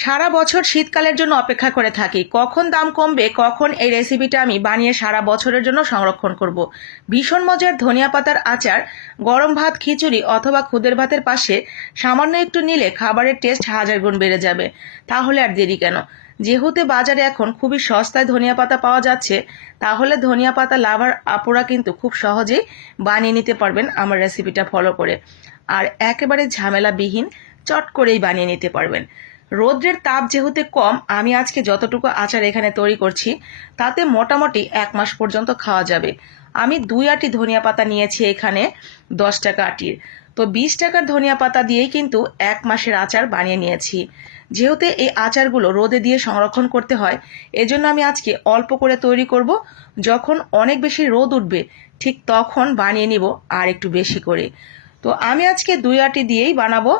সারা বছর শীতকালের জন্য অপেক্ষা করে থাকি কখন দাম কমবে, কখন এই রেসিপিটা আমি বানিয়ে সারা বছরের জন্য সংরক্ষণ করব। ভীষণ মজার ধনিয়া পাতার আচার গরম ভাত, খিচুড়ি অথবা খুদের ভাতের পাশে সামান্য একটু নিলে খাবারের টেস্ট হাজার গুণ বেড়ে যাবে। তাহলে আর দেরি কেন? যেহেতু বাজারে এখন খুবই সস্তায় ধনিয়া পাতা পাওয়া যাচ্ছে, তাহলে ধনিয়া পাতা লাভার আপুরা কিন্তু খুব সহজেই বানিয়ে নিতে পারবেন আমার রেসিপিটা ফলো করে। আর একেবারে ঝামেলাবিহীন চট করেই বানিয়ে নিতে পারবেন। রৌদ্রের তাপ যেহেতু কম, আমি আজকে যতটুকু আচার এখানে তৈরি করছি তাতে মোটামুটি 1 মাস পর্যন্ত খাওয়া যাবে। আমি 2 আঁটি ধনিয়া পাতা নিয়েছি এখানে 10 টাকা আঁটির। তো 20 টাকার ধনিয়া পাতা দিয়েই কিন্তু 1 মাসের আচার বানিয়ে নিয়েছি। যেহেতু এই আচারগুলো রোদে দিয়ে সংরক্ষণ করতে হয়, এজন্য আমি আজকে অল্প করে তৈরি করব। যখন অনেক বেশি রোদ উঠবে ঠিক তখন বানিয়ে নিব আর একটু বেশি করে। তো আমি আজকে 2 আঁটি দিয়েই বানাবো।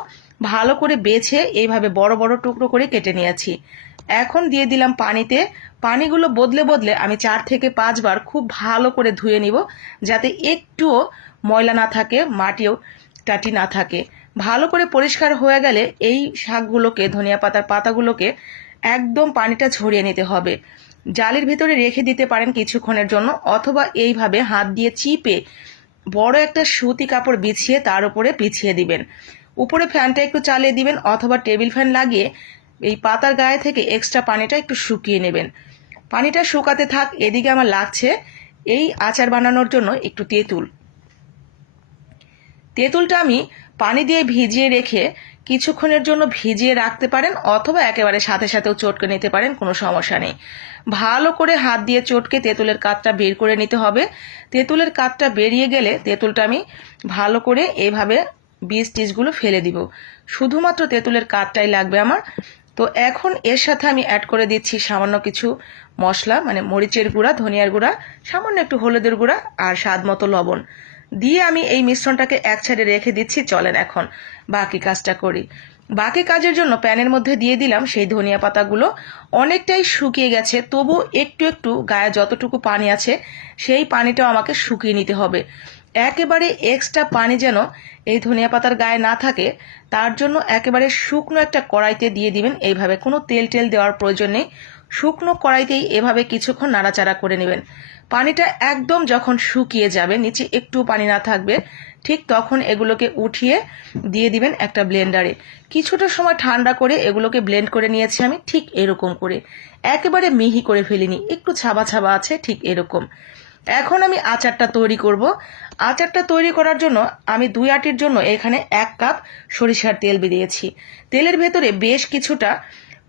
ভালো করে বেছে এইভাবে বড় বড় টুকরো করে কেটে নিয়েছি। এখন দিয়ে দিলাম পানিতে। পানিগুলো বদলে বদলে আমি 4 থেকে 5 বার খুব ভালো করে ধুয়ে নিব, যাতে একটুও ময়লা না থাকে, মাটিও টাটি না থাকে। ভালো করে পরিষ্কার হয়ে গেলে এই শাকগুলোকে, ধনিয়া পাতার পাতাগুলোকে একদম পানিটা ঝরিয়ে নিতে হবে। জালির ভিতরে রেখে দিতে পারেন কিছুক্ষণের জন্য, অথবা এইভাবে হাত দিয়ে চিপে বড় একটা সুতি কাপড় বিছিয়ে তার উপরে বিছিয়ে দিবেন। উপরে ফ্যানটা একটু চালিয়ে দিবেন, অথবা টেবিল ফ্যান লাগিয়ে এই পাতার গায়ে থেকে এক্সট্রা পানিটা একটু শুকিয়ে নেবেন। পানিটা শুকাতে থাক। এদিকে আমার লাগছে এই আচার বানানোর জন্য একটু তেঁতুল। তেঁতুলটা আমি পানি দিয়ে ভিজিয়ে রেখে কিছুক্ষণের জন্য ভিজিয়ে রাখতে পারেন, অথবা একেবারে সাথে সাথেও চটকে নিতে পারেন, কোনো সমস্যা নেই। ভালো করে হাত দিয়ে চটকে তেঁতুলের কাতটা বের করে নিতে হবে। তেঁতুলের কাতটা বেরিয়ে গেলে তেঁতুলটা আমি ভালো করে এইভাবে বীজ টিজগুলো ফেলে দিব। শুধুমাত্র তেঁতুলের কাতটাই লাগবে আমার। তো এখন এর সাথে আমি অ্যাড করে দিচ্ছি সামান্য কিছু মশলা, মানে মরিচের গুঁড়া, ধনিয়ার গুঁড়া, সামান্য একটু হলুদের গুঁড়া আর স্বাদ মতো লবণ দিয়ে আমি এই মিশ্রণটাকে এক সাইডে রেখে দিচ্ছি। চলেন এখন বাকি কাজটা করি। বাকি কাজের জন্য প্যানের মধ্যে দিয়ে দিলাম সেই ধনিয়া পাতাগুলো। অনেকটাই শুকিয়ে গেছে, তবু একটু একটু গায়ে যতটুকু পানি আছে সেই পানিটাও আমাকে শুকিয়ে নিতে হবে। একেবারে এক্সট্রা পানি যেন এই ধনিয়া পাতার গায়ে না থাকে, তার জন্য একেবারে শুকনো একটা কড়াইতে দিয়ে দিবেন। এইভাবে কোনো তেল টেল দেওয়ার প্রয়োজন নেই, শুকনো কড়াইতেই এভাবে কিছুক্ষণ নাড়াচাড়া করে নেবেন। পানিটা একদম যখন শুকিয়ে যাবে, নিচে একটু পানি না থাকবে, ঠিক তখন এগুলোকে উঠিয়ে দিয়ে দিবেন একটা ব্লেন্ডারে। কিছুটা সময় ঠান্ডা করে এগুলোকে ব্লেন্ড করে নিয়েছি আমি, ঠিক এরকম করে, একেবারে মিহি করে ফেলিনি, একটু ছাবা ছাবা আছে, ঠিক এরকম। এখন আমি আচারটা তৈরি করব। আচারটা তৈরি করার জন্য আমি 2 আঁটির জন্য এখানে 1 কাপ সরিষার তেল দিয়েছি। তেলের ভেতরে বেশ কিছুটা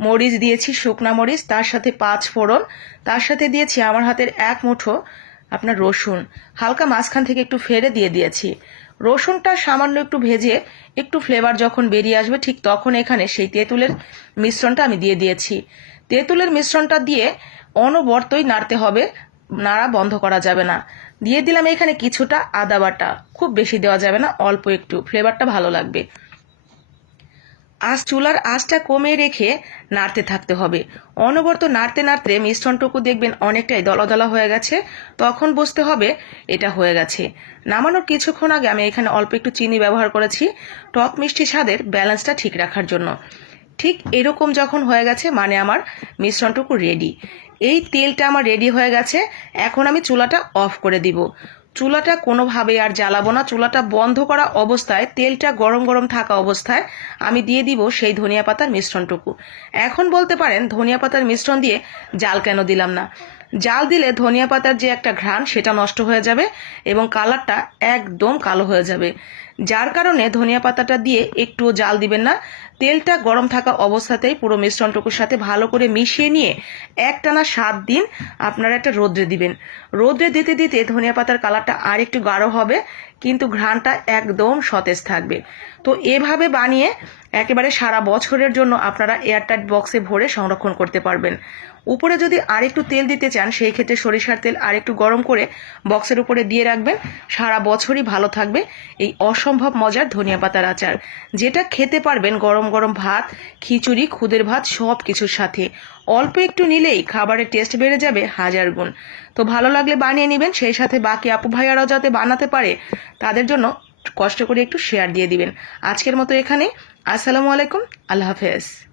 মরিচ দিয়েছি, শুকনা মরিচ, তার সাথে 5 ফোড়ন, তার সাথে দিয়েছি আমার হাতের 1 মুঠো আপনার রসুন, হালকা মাঝখান থেকে একটু ফেড়ে দিয়ে দিয়েছি। রসুনটা সামান্য একটু ভেজে একটু ফ্লেভার যখন বেরিয়ে আসবে, ঠিক তখন এখানে সেই তেঁতুলের মিশ্রণটা আমি দিয়ে দিয়েছি। তেঁতুলের মিশ্রণটা দিয়ে অনবরতই নাড়তে হবে, নাড়া বন্ধ করা যাবে না। দিয়ে দিলাম এখানে কিছুটা আদা বাটা, খুব বেশি দেওয়া যাবে না, অল্প একটু, ফ্লেভারটা ভালো লাগবে। চুলার আঁচটা কমিয়ে রেখে নাড়তে থাকতে হবে। অনবরত নাড়তে নাড়তে মিশ্রণটুকু দেখবেন অনেকটাই দলা দলা হয়ে গেছে, তখন বুঝতে হবে এটা হয়ে গেছে। নামানোর কিছুক্ষণ আগে আমি এখানে অল্প একটু চিনি ব্যবহার করেছি টক মিষ্টি স্বাদের ব্যালেন্সটা ঠিক রাখার জন্য। ঠিক এরকম যখন হয়ে গেছে মানে আমার মিশ্রণটুকু রেডি। এই তেলটা আমার রেডি হয়ে গেছে। এখন আমি চুলাটা অফ করে দিব। চুলাটা কোনোভাবে আর জ্বালাবো না। চুলাটা বন্ধ করা অবস্থায়, তেলটা গরম গরম থাকা অবস্থায় আমি দিয়ে দিব সেই ধনিয়া পাতার মিশ্রণটুকু। এখন বলতে পারেন ধনিয়া পাতার মিশ্রণ দিয়ে জাল কেন দিলাম না? জাল দিলে ধনিয়া পাতার যে একটা ঘ্রাণ সেটা নষ্ট হয়ে যাবে এবং কালারটা একদম কালো হয়ে যাবে। যার কারণে ধনিয়া পাতাটা দিয়ে একটু জাল দিবেন না। তেলটা গরম থাকা অবস্থাতেই পুরো মিশ্রণটুকুর সাথে ভালো করে মিশিয়ে নিয়ে একটানা 7 দিন আপনারা একটা রোদ্রে দিবেন। রোদ্রে দিতে দিতে ধনিয়া পাতার কালারটা আর একটু গাঢ় হবে, কিন্তু ঘ্রাণটা একদম সতেজ থাকবে। তো এভাবে বানিয়ে একেবারে সারা বছরের জন্য আপনারা এয়ারটাইট বক্সে ভরে সংরক্ষণ করতে পারবেন। উপরে যদি আরেকটু তেল দিতে চান, সেই ক্ষেত্রে সরিষার তেল আরেকটু গরম করে বক্সের উপরে দিয়ে রাখবেন। সারা বছরই ভালো থাকবে এই অসম্ভব মজার ধনিয়া পাতার আচার, যেটা খেতে পারবেন গরম গরম ভাত, খিচুড়ি, খুদের ভাত সব কিছুর সাথে। অল্প একটু নিলেই খাবারের টেস্ট বেড়ে যাবে হাজার গুণ। তো ভালো লাগলে বানিয়ে নেবেন, সেই সাথে বাকি আপু ভাইয়ারাও যাতে বানাতে পারে তাদের জন্য কষ্ট করে একটু শেয়ার দিয়ে দিবেন। আজকের মতো এখানে। আসসালামু আলাইকুম, আল্লাহ হাফেজ।